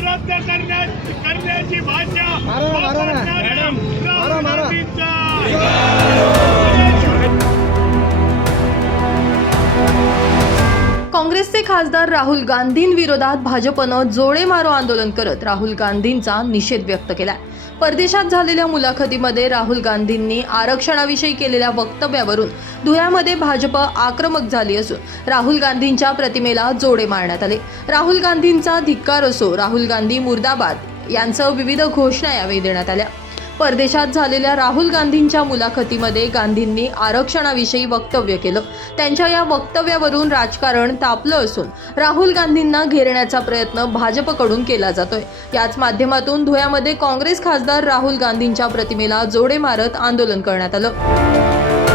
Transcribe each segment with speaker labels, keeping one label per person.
Speaker 1: रद्द करण्या करण्याची भाषा मॅडम खासदार राहुल गांधींविरोधात भाजपनं जोडे मारो आंदोलन करत राहुल गांधींचा निषेध व्यक्त केला परदेशात झालेल्या मुलाखतीमध्ये राहुल गांधींनी आरक्षणाविषयी केलेल्या वक्तव्यावरून धुळ्यामध्ये भाजप आक्रमक झाली असून राहुल गांधींच्या प्रतिमेला जोडे मारण्यात आले. राहुल गांधींचा धिक्कार असो राहुल गांधी मुर्दाबाद यांचं विविध घोषणा यावेळी देण्यात आल्या. परदेशात झालेल्या राहुल गांधींच्या मुलाखतीमध्ये गांधींनी आरक्षणाविषयी वक्तव्य केलं. त्यांच्या या वक्तव्यावरून राजकारण तापलं असून राहुल गांधींना घेरण्याचा प्रयत्न भाजपकडून केला जातोय. याच माध्यमातून धुळ्यामध्ये काँग्रेस खासदार राहुल गांधींच्या प्रतिमेला जोडे मारत आंदोलन करण्यात आलं.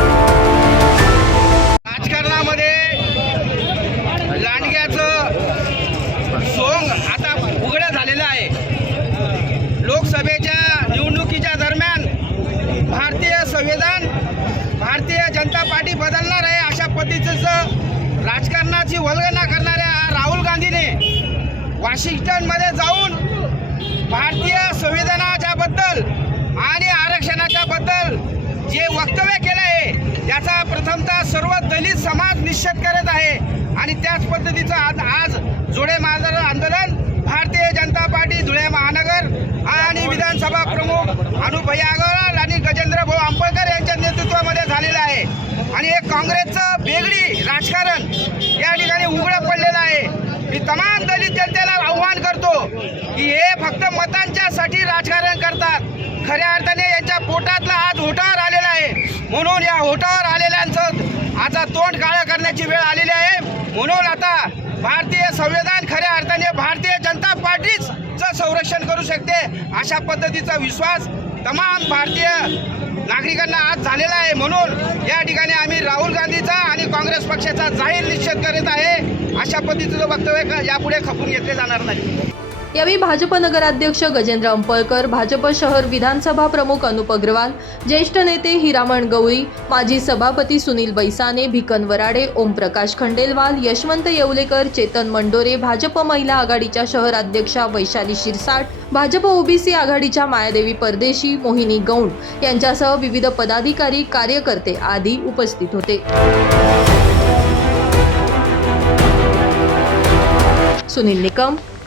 Speaker 2: वल्गना करणाऱ्या राहुल गांधीने वॉशिंग्टनमध्ये जाऊन भारतीय संविधानाच्या बद्दल आणि आरक्षणाच्या बद्दल जे वक्तव्य केलं आहे याचा प्रथमतः सर्व दलित समाज निश्चित करत आहे. आणि त्याच पद्धतीचं आज आज जोडे आंदोलन भारतीय जनता पार्टी धुळे महानगर आणि विधानसभा प्रमुख अनुभया अग्रवाल आणि गजेंद्र भाऊ आंबेडकर यांच्या नेतृत्वामध्ये काँग्रेसचं बेगडी राजकारण या ठिकाणी उघडं पडलेलं आहे. मी तमाम दलित जनतेला आव्हान करतो की हे फक्त मतांच्यासाठी राजकारण करतात. खऱ्या अर्थाने यांच्या पोटातला आज होटावर आलेला आहे. म्हणून या होटावर आलेल्यांचं आता तोंड काळं करण्याची वेळ आलेली आहे. म्हणून आता भारतीय संविधान खऱ्या अर्थाने भारतीय जनता पार्टीच संरक्षण करू शकते अशा पद्धतीचा विश्वास तमाम भारतीय नागरिकांना आज झालेला आहे म्हणून या ठिकाणी आम्ही राहुल गांधीचा आणि काँग्रेस पक्षाचा जाहीर निषेध करीत आहे. अशा पद्धतीचं वक्तव्य यापुढे खपून घेतले जाणार नाही.
Speaker 1: यावेळी भाजप नगराध्यक्ष गजेंद्र अंपळकर भाजप शहर विधानसभा प्रमुख अनुप अग्रवाल ज्येष्ठ नेते हिरामण गवळी माजी सभापती सुनील बैसाने भिकन वराडे ओमप्रकाश खंडेलवाल यशवंत येवलेकर चेतन मंडोरे भाजप महिला आघाडीच्या शहराध्यक्षा वैशाली शिरसाट भाजप ओबीसी आघाडीच्या मायादेवी परदेशी मोहिनी गौंड यांच्यासह विविध पदाधिकारी कार्यकर्ते आदी उपस्थित होते. सुनील निकम